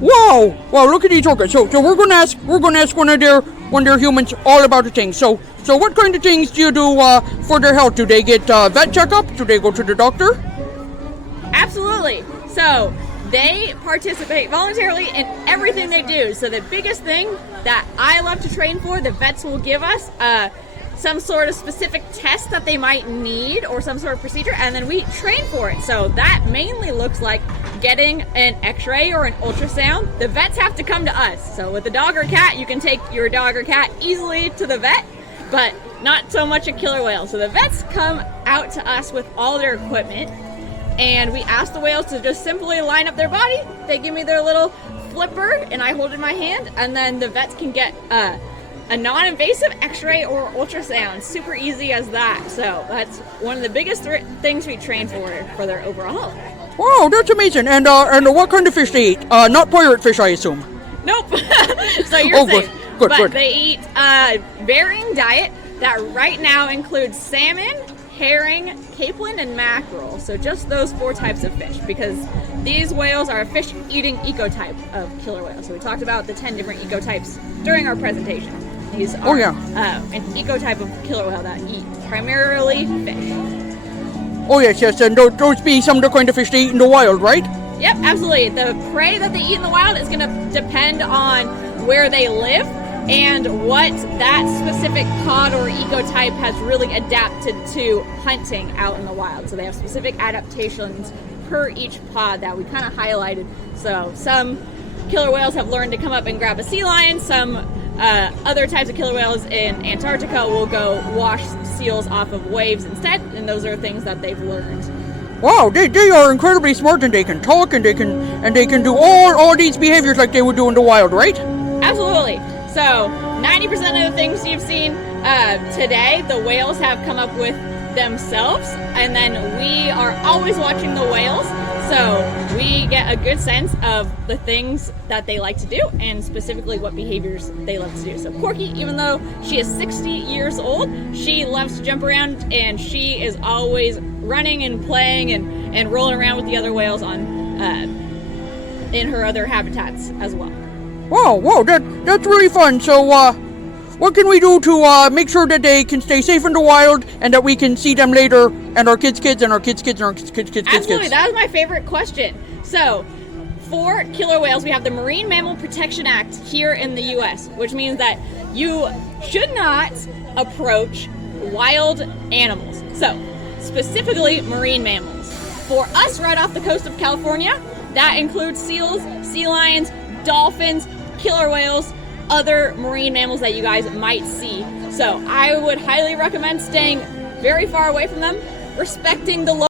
Wow! Wow! Look at these orcas. So we're gonna ask one of their humans all about the things. So what kind of things do you do for their health? Do they get vet checkups? Do they go to the doctor? Absolutely. So they participate voluntarily in everything they do. So the biggest thing that I love to train for, the vets will give us some sort of specific test that they might need or some sort of procedure, and then we train for it. So that mainly looks like getting an x-ray or an ultrasound. The vets have to come to us. So with a dog or cat, you can take your dog or cat easily to the vet, but not so much a killer whale. So the vets come out to us with all their equipment, and we ask the whales to just simply line up their body. They give me their little flipper, and I hold it in my hand, and then the vets can get a non-invasive x-ray or ultrasound. Super easy as that. So that's one of the biggest things we train for their overall health. Wow, that's amazing. And what kind of fish they eat? Not pirate fish, I assume. Nope. So you're safe. Good. But they eat a varying diet that right now includes salmon, herring, capelin, and mackerel. So just those 4 types of fish, because these whales are a fish-eating ecotype of killer whales. So we talked about the 10 different ecotypes during our presentation. These are an ecotype of killer whale that eat primarily fish. Oh yes, and those be some of the kind of fish they eat in the wild, right? Yep, absolutely. The prey that they eat in the wild is going to depend on where they live and what that specific pod or ecotype has really adapted to hunting out in the wild. So they have specific adaptations per each pod that we kind of highlighted. So some killer whales have learned to come up and grab a sea lion. Some other types of killer whales in Antarctica will go wash seals off of waves instead, and those are things that they've learned. Wow, they are incredibly smart, and they can talk, and they can do all these behaviors like they would do in the wild, right? Absolutely. So 90% of the things you've seen today, the whales have come up with themselves, and then we are always watching the whales, so we get a good sense of the things that they like to do and specifically what behaviors they love to do. So Corky, even though she is 60 years old, she loves to jump around, and she is always running and playing and rolling around with the other whales on in her other habitats as well. Wow, that's really fun. So what can we do to make sure that they can stay safe in the wild and that we can see them later, and our kids' and our kids' and our kids' Absolutely, that was my favorite question. So for killer whales, we have the Marine Mammal Protection Act here in the U.S., which means that you should not approach wild animals. So specifically marine mammals. For us right off the coast of California, that includes seals, sea lions, dolphins, killer whales, other marine mammals that you guys might see. So I would highly recommend staying very far away from them, respecting the